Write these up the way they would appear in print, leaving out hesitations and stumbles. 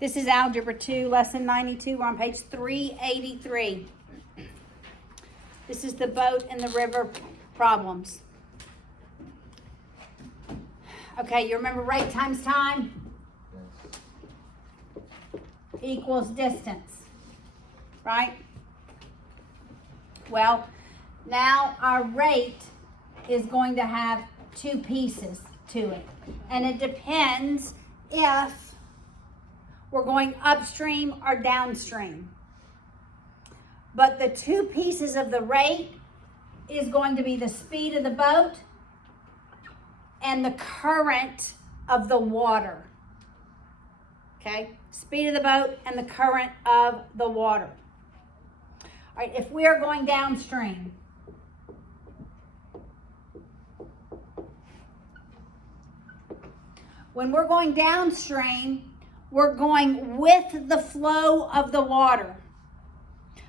This is Algebra 2, Lesson 92. We're on page 383. This is the boat and the river problems. Okay, you remember rate times time? Equals distance, right? Well, now our rate is going to have two pieces to it. And it depends if we're going upstream or downstream. But the two pieces of the rate is going to be the speed of the boat and the current of the water. Okay? Speed of the boat and the current of the water. All right, if we are going downstream, when we're going downstream, we're going with the flow of the water.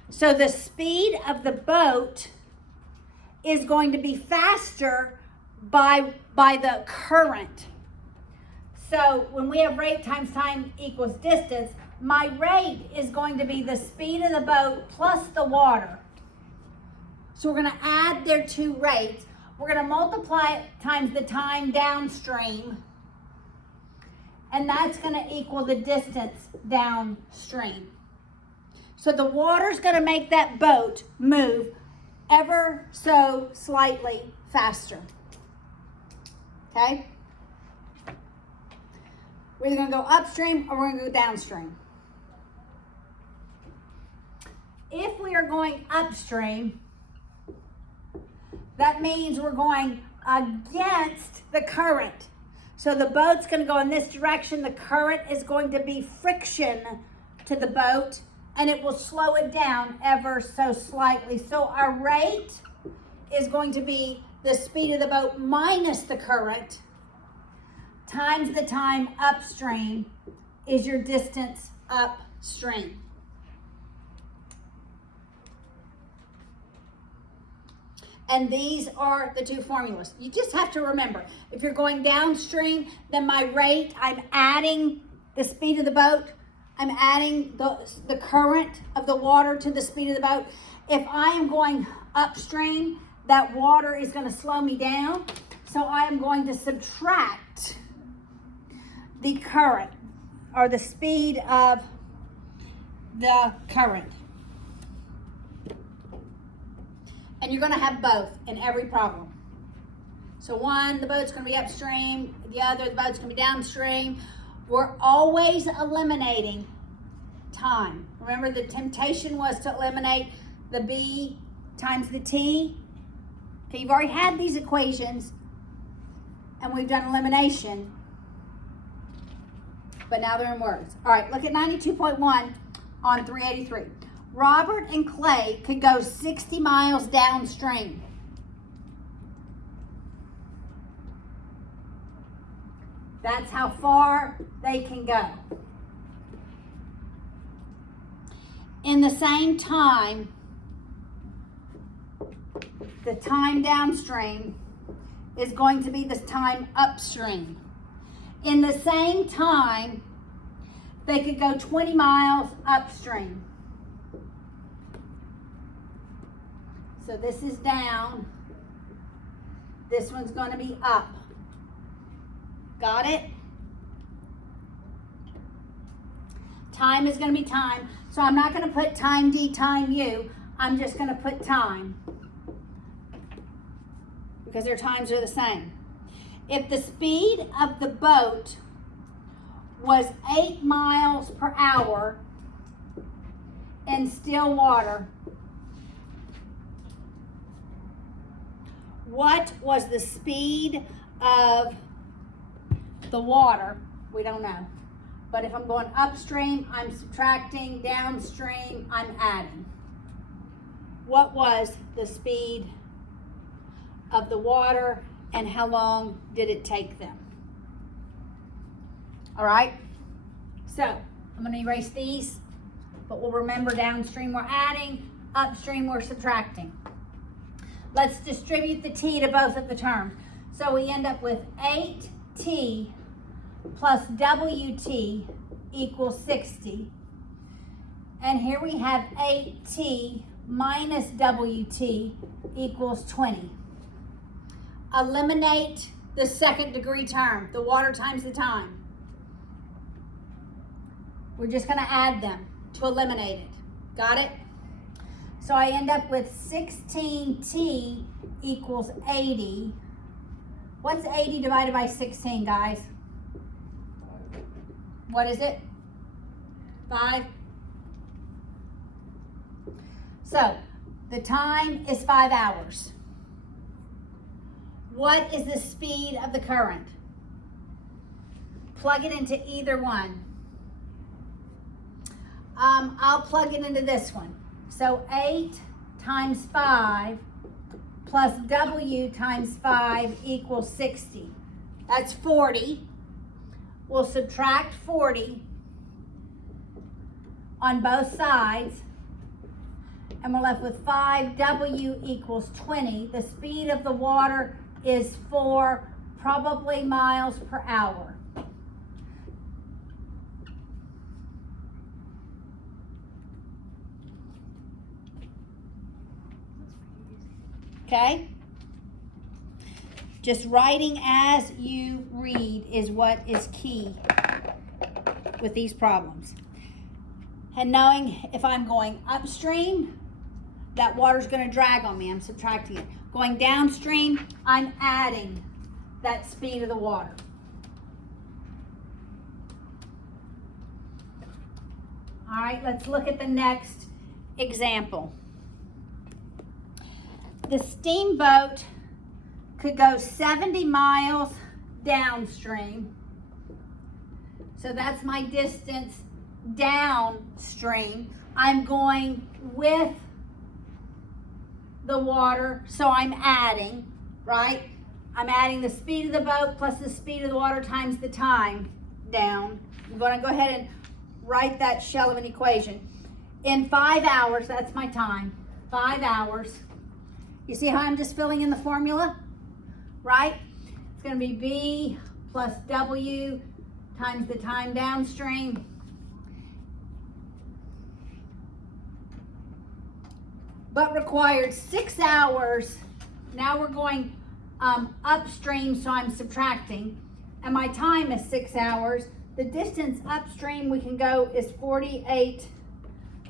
So the speed of the boat is going to be faster by the current. So when we have rate times time equals distance, my rate is going to be the speed of the boat plus the water. So we're going to add their two rates. We're going to multiply it times the time downstream. And that's going to equal the distance downstream. So the water's going to make that boat move ever so slightly faster. Okay? We're either going to go upstream or we're going to go downstream. If we are going upstream, that means we're going against the current. So the boat's going to go in this direction. The current is going to be friction to the boat, and it will slow it down ever so slightly. So our rate is going to be the speed of the boat minus the current times the time upstream is your distance upstream. And these are the two formulas. You just have to remember, if you're going downstream, then my rate, I'm adding the speed of the boat. I'm adding the current of the water to the speed of the boat. If I am going upstream, that water is going to slow me down. So I am going to subtract the current or the speed of the current. And you're going to have both in every problem. So one, the boat's going to be upstream. The other, the boat's going to be downstream. We're always eliminating time. Remember, the temptation was to eliminate the B times the T. Okay, you've already had these equations, and we've done elimination. But now they're in words. All right, look at 92.1 on 383. Robert and Clay could go 60 miles downstream. That's how far they can go. In the same time, the time downstream is going to be the time upstream. In the same time, they could go 20 miles upstream. So this is down. This one's going to be up. Got it? Time is going to be time. So I'm not going to put time D, time U. I'm just going to put time. Because their times are the same. If the speed of the boat was 8 miles per hour in still water, what was the speed of the water? We don't know. But if I'm going upstream, I'm subtracting. Downstream, I'm adding. What was the speed of the water and how long did it take them? All right. So I'm going to erase these, but we'll remember downstream we're adding, upstream we're subtracting. Let's distribute the t to both of the terms. So we end up with 8t plus wt equals 60. And here we have 8t minus wt equals 20. Eliminate the second degree term, the water times the time. We're just going to add them to eliminate it. Got it? So I end up with 16t equals 80. What's 80 divided by 16, guys? What is it? 5? So the time is 5 hours. What is the speed of the current? Plug it into either one. I'll plug it into this one. So 8 times 5 plus W times 5 equals 60. That's 40. We'll subtract 40 on both sides, and we're left with 5W equals 20. The speed of the water is 4, probably miles per hour. Okay? Just writing as you read is what is key with these problems. And knowing if I'm going upstream, that water's going to drag on me. I'm subtracting it. Going downstream, I'm adding that speed of the water. All right, let's look at the next example. The steamboat could go 70 miles downstream. So that's my distance downstream. I'm going with the water, so I'm adding, right? I'm adding the speed of the boat plus the speed of the water times the time down. I'm going to go ahead and write that shell of an equation. In 5 hours, that's my time, 5 hours. You see how I'm just filling in the formula, right? It's going to be B plus W times the time downstream. But required 6 hours. Now we're going upstream, so I'm subtracting. And my time is 6 hours. The distance upstream we can go is 48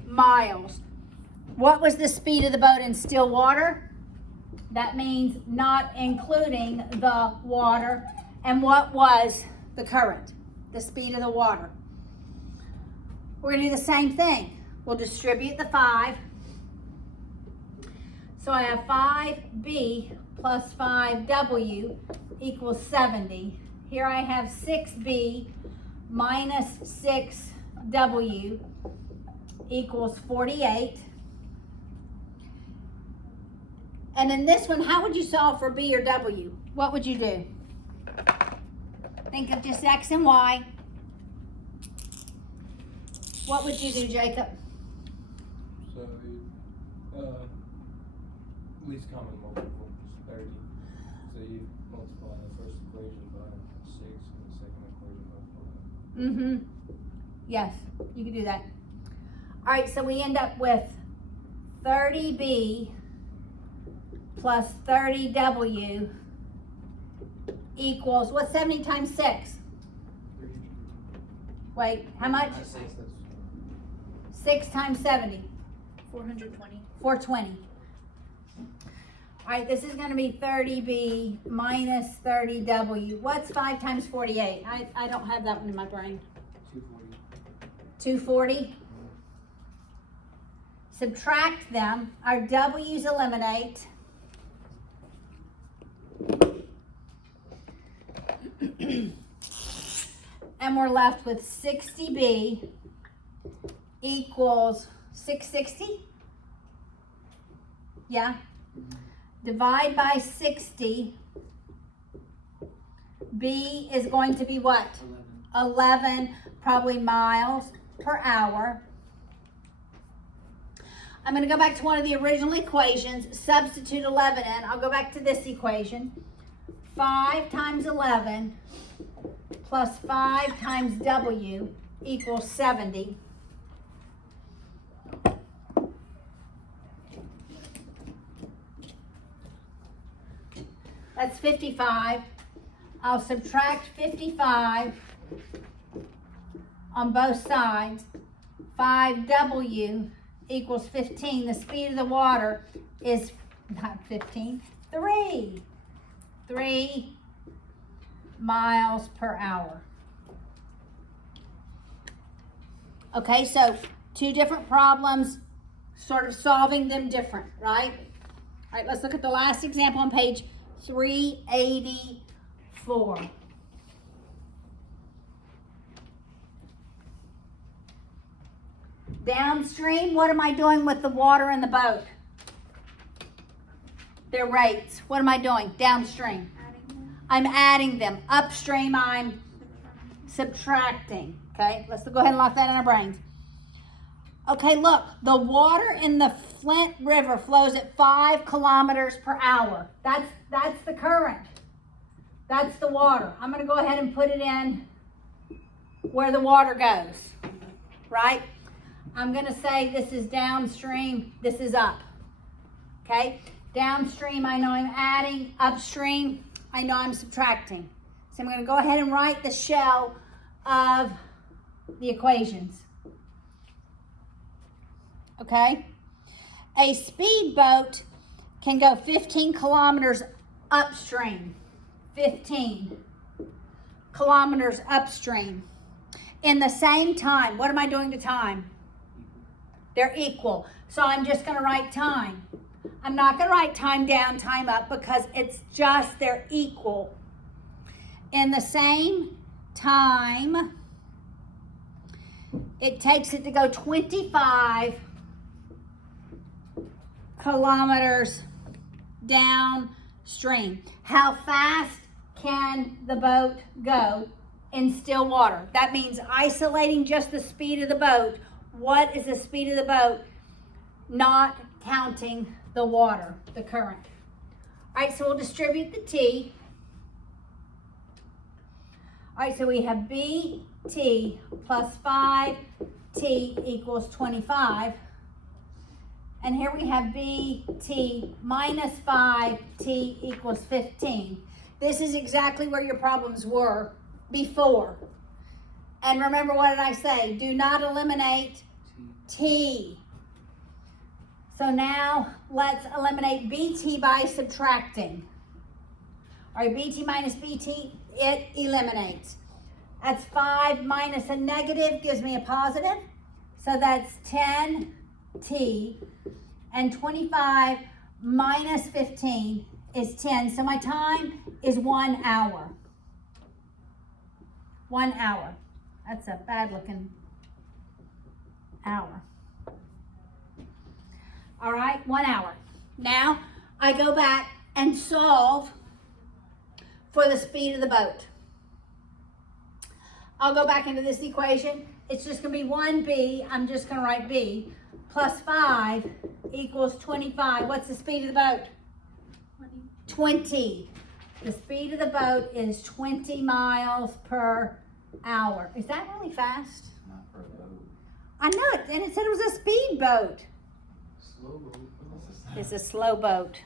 miles. What was the speed of the boat in still water? That means not including the water. And what was the current? The speed of the water. We're going to do the same thing. We'll distribute the 5. So I have 5B plus 5W equals 70. Here I have 6B minus 6W equals 48. And in this one, how would you solve for B or W? What would you do? Think of just X and Y. What would you do, Jacob? So, least common multiple is 30. So you multiply the first equation by 6 and the second equation by 4. Yes, you can do that. All right, so we end up with 30B plus 30W equals, what's 70 times 6? Wait, how much? 6 times 70. 420. 420. All right, this is going to be 30B minus 30W. What's 5 times 48? I don't have that one in my brain. 240. Subtract them. Our W's eliminate. And we're left with 60B equals 660. Yeah. Divide by 60. B is going to be what? 11, probably miles per hour. I'm going to go back to one of the original equations, substitute 11 in. I'll go back to this equation. 5 times 11 plus 5 times W equals 70. That's 55. I'll subtract 55 on both sides. 5W equals 15. The speed of the water is not 15, 3. 3 miles per hour. Okay, so two different problems, sort of solving them different, right? All right, let's look at the last example on page 384. Downstream, what am I doing with the water in the boat? Their rates. What am I doing? Downstream. I'm adding them. Upstream, I'm subtracting. Okay, let's go ahead and lock that in our brains. Okay, look, the water in the Flint River flows at 5 kilometers per hour. That's the current. That's the water. I'm going to go ahead and put it in where the water goes, right? I'm going to say this is downstream, this is up, okay? Downstream, I know I'm adding. Upstream, I know I'm subtracting. So I'm going to go ahead and write the shell of the equations. Okay? A speedboat can go 15 kilometers upstream. 15 kilometers upstream. In the same time, what am I doing to time? They're equal. So I'm just going to write time. I'm not going to write time down, time up, because it's just they're equal. In the same time, it takes it to go 25 kilometers downstream. How fast can the boat go in still water? That means isolating just the speed of the boat. What is the speed of the boat? Not counting the water, the current. All right, so we'll distribute the T. All right, so we have BT plus 5T equals 25. And here we have BT minus 5T equals 15. This is exactly where your problems were before. And remember, what did I say? Do not eliminate T. So now let's eliminate BT by subtracting. All right, BT minus BT, it eliminates. That's 5 minus a negative gives me a positive. So that's 10T. And 25 minus 15 is 10. So my time is 1 hour. 1 hour. That's a bad looking hour. All right, 1 hour. Now I go back and solve for the speed of the boat. I'll go back into this equation. It's just going to be 1B. I'm just going to write B plus 5 equals 25. What's the speed of the boat? 20. The speed of the boat is 20 miles per hour. Is that really fast? Not for a boat. I know it, and it said it was a speed boat. Slow boat. It's a slow boat.